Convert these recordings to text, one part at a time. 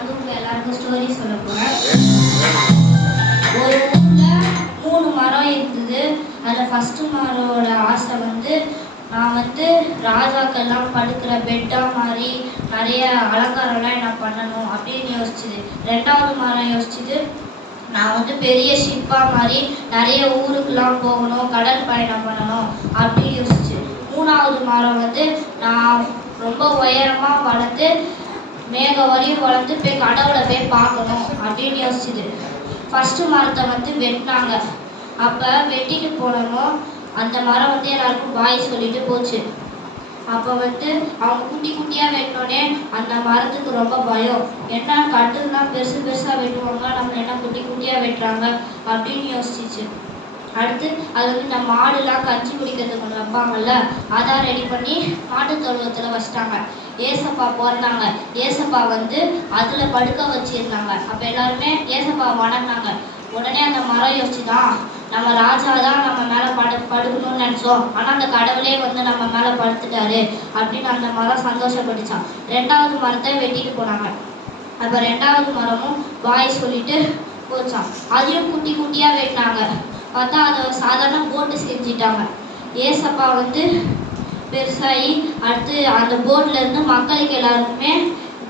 வந்து உங்க எல்லாருக்கும் ஸ்டோரி சொல்ல போறேன். ஒரு ஊர்ல 3 மரம் இருந்தது. அதுல ஃபர்ஸ்ட் மரோட ஆசை வந்து நான் வந்து ராஜாக்கெல்லாம் படுக்கிற பெட்டா மாதிரி நிறைய அலங்காரம்லாம் என்ன பண்ணணும் அப்படின்னு யோசிச்சுது. 2வது மரம் யோசிச்சுது நான் வந்து பெரிய ஷிப்பா மாதிரி நிறைய ஊருக்கெல்லாம் போகணும், கடல் பயணம் பண்ணணும் அப்படின்னு யோசிச்சு. 3வது மரம் வந்து நான் ரொம்ப உயரமா வளர்ந்து மேகம் வரையும் வளர்ந்து போய் கடவுளை போய் பார்க்கணும் அப்படின்னு யோசிச்சுது. ஃபர்ஸ்ட் மரத்தை வந்து வெட்டினாங்க. அப்போ வெட்டிட்டு போனோம். அந்த மரம் வந்து எல்லாருக்கும் பாய் சொல்லிட்டு போச்சு. அப்போ வந்து அவங்க குட்டி குட்டியாக வெட்டினோடனே அந்த மரத்துக்கு ரொம்ப பயம். என்ன கட்டுலாம் பெருசு பெருசாக வெட்டுவாங்க, நம்ம என்ன குட்டி குட்டியாக வெட்டுறாங்க அப்படின்னு யோசிச்சிச்சு. அடுத்து அது வந்து இந்த மாடுலாம் கஞ்சி குடிக்கிறதுக்கு ஒன்று வைப்பாங்கல்ல, அதான் ரெடி பண்ணி மாட்டு தொழுவத்தில் வச்சிட்டாங்க. ஏசப்பா பிறந்தாங்க. ஏசப்பா வந்து அதில் படுக்க வச்சிருந்தாங்க. அப்போ எல்லாருமே ஏசப்பா வணங்கினாங்க. உடனே அந்த மரம் யோசிச்சுதான் நம்ம ராஜா தான் நம்ம மேலே படுக்கணும்னு நினச்சோம், ஆனால் அந்த கடவுளே வந்து நம்ம மேலே படுத்துட்டாரு அப்படின்னு அந்த மரம் சந்தோஷப்பட்டுச்சான். 2வது மரத்தை வெட்டிட்டு போனாங்க. அப்போ 2வது மரமும் பாய் சொல்லிட்டு போச்சான். அதையும் குட்டி குட்டியாக வெட்டினாங்க. பார்த்தா அதை சாதாரண போட்டு செஞ்சிட்டாங்க. ஏசப்பா வந்து பெருசாகி அடுத்து அந்த போர்ட்லேருந்து மக்களுக்கு எல்லாருக்குமே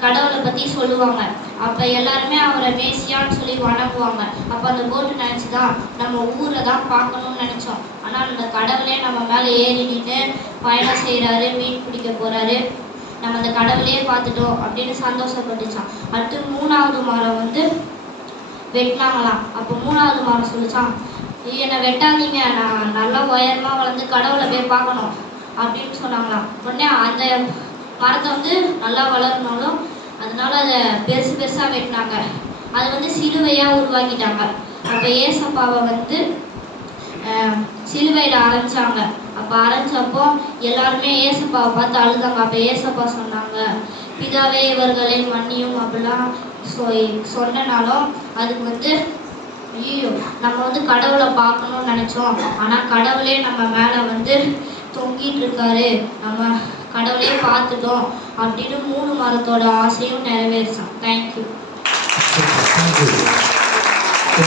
கடவுளை பற்றி சொல்லுவாங்க. அப்போ எல்லாருமே அவரை மேசியான்னு சொல்லி வணங்குவாங்க. அப்போ அந்த போட்டு நினச்சிதான் நம்ம ஊரை தான் பார்க்கணும்னு நினச்சோம், ஆனால் அந்த கடவுளே நம்ம மேலே ஏறி நின்று பயணம் செய்கிறாரு, மீன் பிடிக்க போகிறாரு, நம்ம அந்த கடவுளையே பார்த்துட்டோம் அப்படின்னு சந்தோஷப்பட்டுச்சான். அடுத்து 3வது மரம் வந்து வெட்டினாங்களாம். அப்போ 3வது மரம் சொல்லிச்சான், என்னை வெட்டாதீங்க, நான் நல்லா உயரமாக வளர்ந்து கடவுளை போய் பார்க்கணும் அப்படின்னு சொன்னாங்களாம். உடனே அந்த மரத்தை வந்து நல்லா வளரணும், அதனால அதை பெருசு பெருசாக வெட்டினாங்க. அதை வந்து சிலுவையாக உருவாக்கிட்டாங்க. அப்போ ஏசப்பாவை வந்து சிலுவையில் அரைஞ்சாங்க. அப்போ அரைஞ்சப்போ எல்லாருமே ஏசப்பாவை பார்த்து அழுதாங்க. அப்போ ஏசப்பா சொன்னாங்க, பிதாவே இவர்களை மன்னியும் அப்படிலாம் சொன்னனாலும் அதுக்கு வந்து ஐயோ நம்ம வந்து கடவுளை பார்க்கணும்னு நினச்சோம், ஆனால் கடவுளே நம்ம மேலே வந்து தொங்கிட்டு இருக்காரு, நம்ம கடவுளே பார்த்துட்டோம் அப்படின்னு 3 மரத்தோட ஆசையும் நிறைவேறிச்சான். தேங்க்யூ.